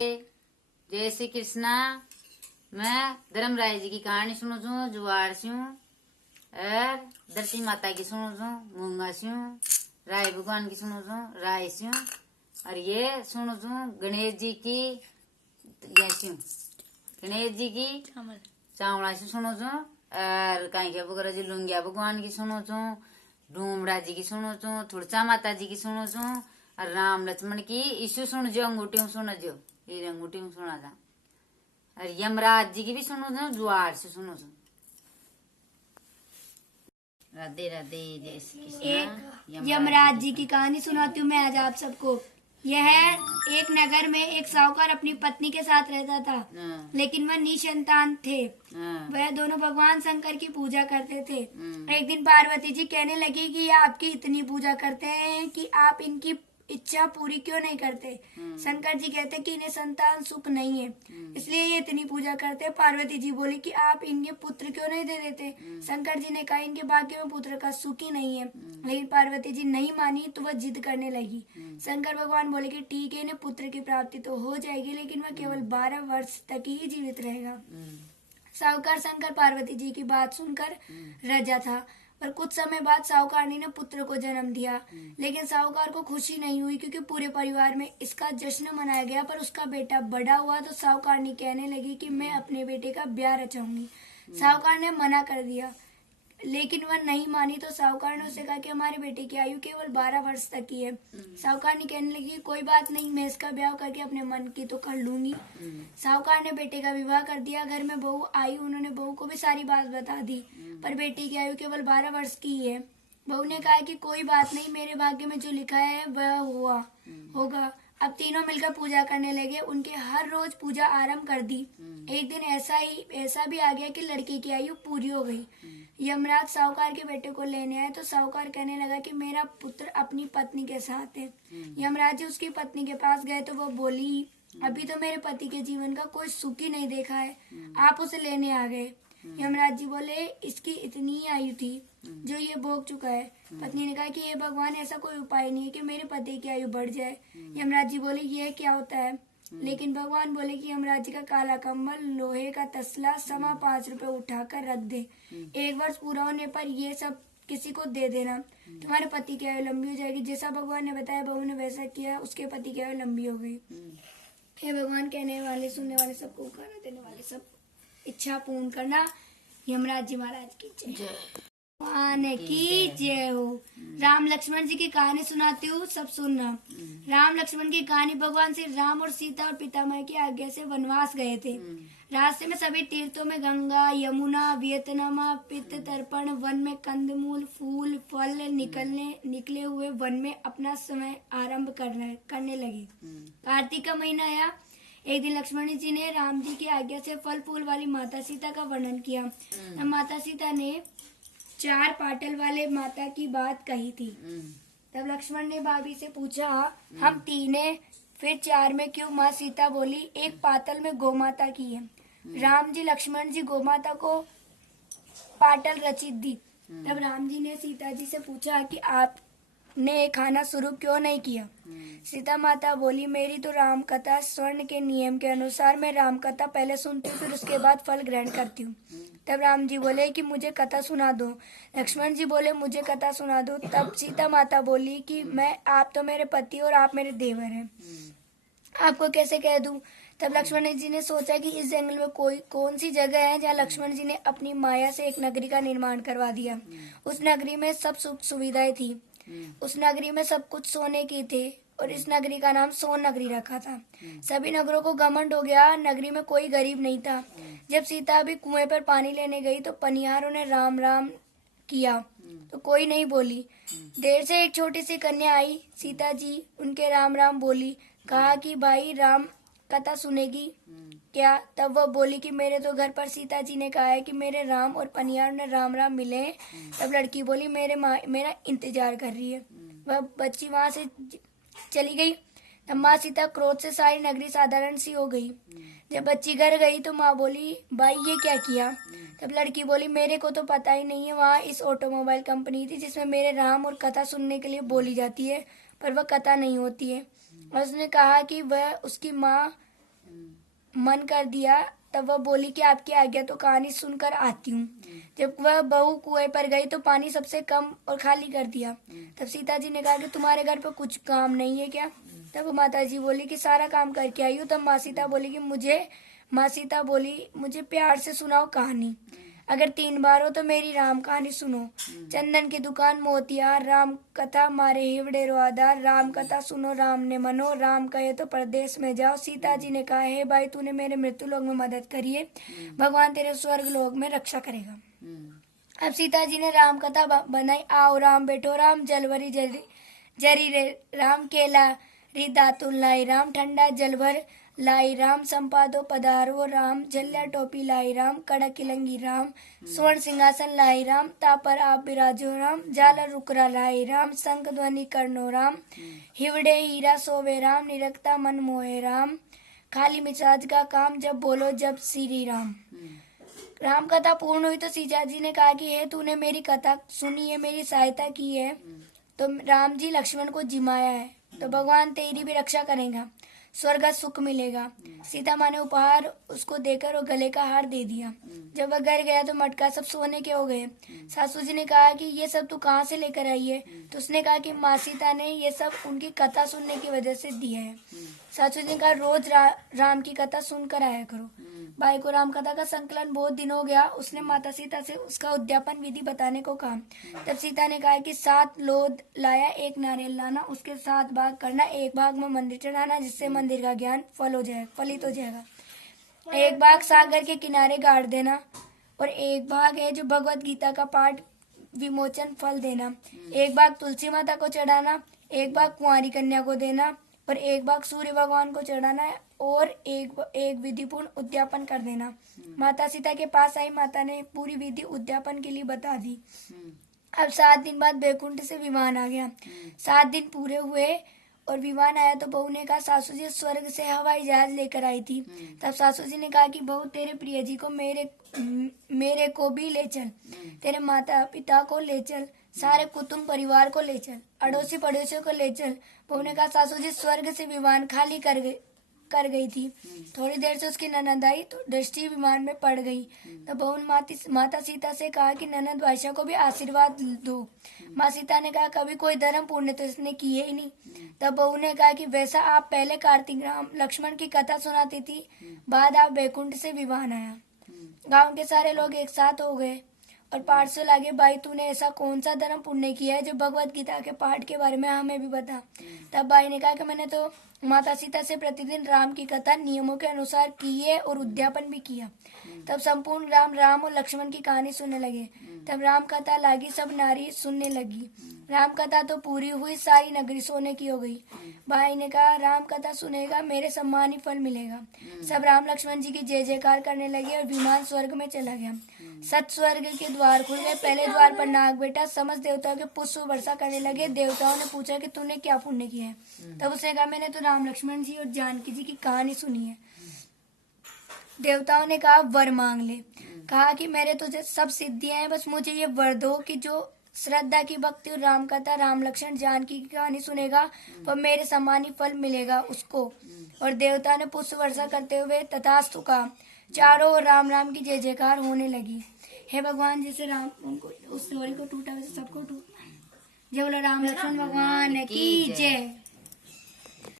जय श्री कृष्णा। मैं धर्मराय जी की कहानी सुनो छू, जुआर छू और धरती माता की सुनो छू, मूंगा छू, राय भगवान की सुनो छू, राय छू और ये सुनो छू गणेश जी की छू, गणेश जी की चावड़ा से सुनो छू और कहीं के बगैरह जी लुंगिया भगवान की सुनो छू, डूमड़ा जी की सुनो छू, थुड़चा माता जी की सुनो छू और राम लक्ष्मण की इशू सुन जो अंगूठी सुनो जो ये अंगूठी सुना था और यमराज जी की भी सुनो था, जुआर से सुनो था। राधे राधे, जय श्री कृष्ण। यमराज जी की कहानी सुनाती हूँ मैं आज आप सबको। यह एक नगर में एक साहूकार अपनी पत्नी के साथ रहता था, लेकिन वह निसंतान थे। वह दोनों भगवान शंकर की पूजा करते थे। एक दिन पार्वती जी कहने लगी कि ये आपकी इतनी पूजा करते हैं कि आप इनकी इच्छा पूरी क्यों नहीं करते। शंकर जी कहते कि इन्हें संतान सुख नहीं है, इसलिए ये इतनी पूजा करते। पार्वती जी बोली कि आप इनके पुत्र क्यों नहीं दे देते। शंकर जी ने कहा इनके भाग्य में पुत्र का सुख ही नहीं है, लेकिन पार्वती जी नहीं मानी तो वह जिद करने लगी। शंकर भगवान बोले कि ठीक है, इन्हें पुत्र की प्राप्ति तो हो जाएगी, लेकिन वह केवल 12 वर्ष तक ही जीवित रहेगा। साहूकार शंकर पार्वती जी की बात सुनकर रजा था, पर कुछ समय बाद साहूकारनी ने पुत्र को जन्म दिया। लेकिन साहूकार को खुशी नहीं हुई, क्योंकि पूरे परिवार में इसका जश्न मनाया गया। पर उसका बेटा बड़ा हुआ तो साहूकारनी कहने लगी कि मैं अपने बेटे का ब्याह रचाऊंगी। साहूकार ने मना कर दिया, लेकिन वह नहीं मानी तो साहूकार ने उसे कहा कि हमारे बेटे की आयु केवल 12 वर्ष तक की है। साहूकार ने कहने लगी कोई बात नहीं, मैं इसका ब्याह करके अपने मन की तो कर लूंगी। साहूकार ने बेटे का विवाह कर दिया। घर में बहू आई, उन्होंने बहू को भी सारी बात बता दी, पर बेटी की आयु केवल 12 वर्ष की है। बहू ने कहा कि कोई बात नहीं, मेरे भाग्य में जो लिखा है वह होगा। अब तीनों मिलकर पूजा करने लगे। उनके हर रोज पूजा आरंभ कर दी। एक दिन ऐसा भी आ गया कि लड़की की आयु पूरी हो गई। यमराज साहूकार के बेटे को लेने आए तो साहूकार कहने लगा कि मेरा पुत्र अपनी पत्नी के साथ है। यमराज जी उसकी पत्नी के पास गए तो वह बोली अभी तो मेरे पति के जीवन का कोई सुख ही नहीं देखा है, आप उसे लेने आ गए। यमराज जी बोले इसकी इतनी ही आयु थी जो ये भोग चुका है। पत्नी ने कहा कि ये भगवान ऐसा कोई उपाय नहीं है कि मेरे पति की आयु बढ़ जाए। यमराज जी बोले ये क्या होता है, लेकिन भगवान बोले कि यमराज जी का काला कम्बल, लोहे का तसला, समा 5 रुपए उठाकर रख दे। 1 वर्ष पूरा होने पर ये सब किसी को दे देना, तुम्हारे पति की आयु लंबी हो जाएगी। जैसा भगवान ने बताया बहू ने वैसा किया, उसके पति की आयु लंबी हो गई। हे भगवान, कहने वाले सुनने वाले सबको, खाना देने वाले सब इच्छा पूर्ण करना। यमराज जी महाराज की जय, भगवान की जय हो। राम लक्ष्मण जी की कहानी सुनाती हूँ, सब सुनना। राम लक्ष्मण की कहानी। भगवान श्री राम और सीता और पितामह की आज्ञा से वनवास गए थे। रास्ते में सभी तीर्थों में गंगा, यमुना, वियतनामा, पित्त तर्पण, वन में कंदमूल, फूल, फल निकले हुए वन में अपना समय आरंभ करने लगे। कार्तिक का महीना आया। एक दिन लक्ष्मण जी ने राम जी की आज्ञा से फल फूल वाली माता सीता का वर्णन किया। तब माता सीता ने 4 पाटल वाले माता की बात कही थी। तब लक्ष्मण ने भाभी से पूछा हम 3 है, फिर 4 में क्यों? माँ सीता बोली एक पातल में गौ माता की है। राम जी लक्ष्मण जी गौ माता को पाटल रचित दी। तब राम जी ने सीता जी से पूछा कि आपने खाना शुरू क्यों नहीं किया? सीता माता बोली मेरी तो राम कथा स्वर्ण के नियम के अनुसार मैं राम कथा पहले सुनती हूँ, फिर उसके बाद फल ग्रहण करती हूँ। तब राम जी बोले कि मुझे कथा सुना दो। लक्ष्मण जी बोले मुझे कथा सुना दो। तब सीता माता बोली कि आप तो मेरे पति और आप मेरे देवर हैं, आपको कैसे कह दूं? तब लक्ष्मण जी ने सोचा कि इस जंगल में कौन सी जगह है जहाँ लक्ष्मण जी ने अपनी माया से एक नगरी का निर्माण करवा दिया। उस नगरी में सब सुख सुविधाएं थी। उस नगरी में सब कुछ सोने की थे और इस नगरी का नाम सोन नगरी रखा था। सभी नगरों को घमंड हो गया, नगरी में कोई गरीब नहीं था। जब सीता अभी कुएं पर पानी लेने गई तो पनिहारों ने राम राम किया तो कोई नहीं बोली। देर से एक छोटी सी कन्या आई, सीता जी उनके राम राम बोली, कहा कि भाई राम कथा सुनेगी क्या? तब वह बोली कि मेरे तो घर पर सीता जी ने कहा है कि मेरे राम और पनियार ने राम राम मिले। तब लड़की बोली मेरा इंतजार कर रही है। वह बच्ची वहां से चली गई। तब माँ सीता क्रोध से सारी नगरी साधारण सी हो गई। जब बच्ची घर गई तो माँ बोली भाई ये क्या किया? तब लड़की बोली मेरे को तो पता ही नहीं है, वहाँ इस ऑटोमोबाइल कंपनी थी जिसमें मेरे राम और कथा सुनने के लिए बोली जाती है, पर वह कथा नहीं होती है। और उसने कहा कि वह उसकी माँ मन कर दिया, तब वह बोली कि आपकी आज्ञा तो कहानी सुनकर आती हूँ। जब वह बहू कुएं पर गई तो पानी सबसे कम और खाली कर दिया। तब सीता जी ने कहा कि तुम्हारे घर पर कुछ काम नहीं है क्या? तब माता जी बोली कि सारा काम करके आई हूँ। तब माँ सीता बोली मुझे प्यार से सुनाओ कहानी। अगर 3 बार हो तो मेरी राम कहानी सुनो। चंदन की दुकान मोतियार, राम कथा मारे हिवड़े रोआदार, राम कथा सुनो राम ने मनो, राम कहे तो परदेश में जाओ। सीता जी ने कहा, हे भाई, तूने मेरे मृत्यु लोक में मदद करी है, भगवान तेरे स्वर्ग लोक में रक्षा करेगा। अब सीता जी ने राम कथा बनाई। आओ राम बैठो राम, जलवरी जरी रे राम, केला री दातुन लाई राम, ठंडा जलभर लाई राम, संपादो पधारो राम, झल्ला टोपी लाई राम, कड़क किलंगी राम, स्वर्ण सिंहासन लाई राम, तापर आप विराजो राम, झालर रुकरा लाई राम, शंख ध्वनि करनो राम, हिवड़े हीरा सोवे राम, निरखता मन मोहे राम, खाली मिजाज का काम, जब बोलो जब श्री राम। राम कथा पूर्ण हुई तो सीता जी ने कहा कि हे तूने मेरी कथा सुनी है, मेरी सहायता की है, तो राम जी लक्ष्मण को जिमाया है, तो भगवान तेरी भी रक्षा करेगा, स्वर्ग सुख मिलेगा। सीता माँ ने उपहार उसको देकर और गले का हार दे दिया। जब वह घर गया तो मटका सब सोने के हो गए। सासू जी ने कहा कि ये सब तू कहाँ से लेकर आई है? तो उसने कहा कि माँ सीता ने ये सब उनकी कथा सुनने की वजह से दिया है। सासू जी ने कहा रोज राम की कथा सुनकर आया करो। भाई को राम कथा का संकलन बहुत दिन हो गया। उसने माता सीता से उसका उद्यापन विधि बताने को कहा। तब सीता ने कहा कि 7 लोद लाया, 1 नारियल लाना, उसके 7 भाग करना, 1 भाग में मंदिर चढ़ाना, जिससे मंदिर का ज्ञान फलित हो जाएगा। 1 भाग सागर के किनारे गाड़ देना, और 1 भाग है जो भगवत गीता का पाठ विमोचन फल देना। 1 भाग तुलसी माता को चढ़ाना, 1 भाग कुंवारी कन्या को देना, और 1 भाग सूर्य भगवान को चढ़ाना है, और एक विधिपूर्ण उद्यापन कर देना। माता सीता के पास आई। माता ने पूरी विधि उद्यापन के लिए बता दी। अब 7 दिन बाद बैकुंठ से विमान आ गया। 7 दिन पूरे हुए और विमान आया तो बहू ने कहा, सासू जी स्वर्ग से हवाई जहाज लेकर आई थी। तब सासू जी ने कहा कि बहू तेरे प्रिय जी को मेरे को भी ले चल, तेरे माता पिता को ले चल, सारे कुटुंब परिवार को ले चल, अड़ोसी पड़ोसियों को ले चल। बहू ने कहा, सासू जी स्वर्ग से विमान खाली कर गई थी। थोड़ी देर से उसकी ननद आई तो दृष्टि विमान में पड़ गई। तो बहू ने माता सीता से कहा कि ननद बादशाह को भी आशीर्वाद दो। माँ सीता ने कहा, कभी कोई धर्म पुण्य तो इसने किए ही नहीं। तब बहू ने कहा कि वैसा आप पहले कार्तिक राम लक्ष्मण की कथा सुनाती थी, बाद आप बैकुंठ से विमान आया। गांव के सारे लोग एक साथ हो गए और पाठ से लागे, भाई तूने ऐसा कौन सा धर्म पुण्य किया है जो भगवत गीता के पाठ के बारे में हमें भी बता। तब भाई ने कहा कि मैंने तो माता सीता से प्रतिदिन राम की कथा नियमों के अनुसार की है और उद्यापन भी किया। तब संपूर्ण राम और लक्ष्मण की कहानी सुनने लगे। तब राम कथा लागी, सब नारी सुनने लगी। राम कथा तो पूरी हुई, सारी नगरी सोने की हो गई। भाई ने कहा, राम कथा सुनेगा मेरे सम्मान ही फल मिलेगा। सब राम लक्ष्मण जी की जय जयकार करने लगे और विमान स्वर्ग में चला गया। सत स्वर्ग के द्वार खुल गए। पहले द्वार पर नाग बेटा समस्त देवताओं के पुष्प वर्षा करने लगे। देवताओं ने पूछा कि तूने क्या पुण्य किया है? तब उसने कहा, मैंने तो राम लक्ष्मण जी और जानकी जी की कहानी सुनी है। देवताओं ने कहा, वर मांग ले। कहा कि मेरे तुझे सब सिद्धियां हैं, बस मुझे ये वर दो कि जो श्रद्धा की भक्ति और राम कथा राम लक्ष्मण जानकी की कहानी सुनेगा वह मेरे समान ही फल मिलेगा उसको। और देवता ने पुष्प वर्षा करते हुए तथास्तु कहा। चारों ओर राम राम की जय जयकार होने लगी। हे भगवान, जैसे राम उनको उस लोरी को टूटा वैसे सबको टूटना है। जय बोलो राम लक्ष्मण भगवान की जय।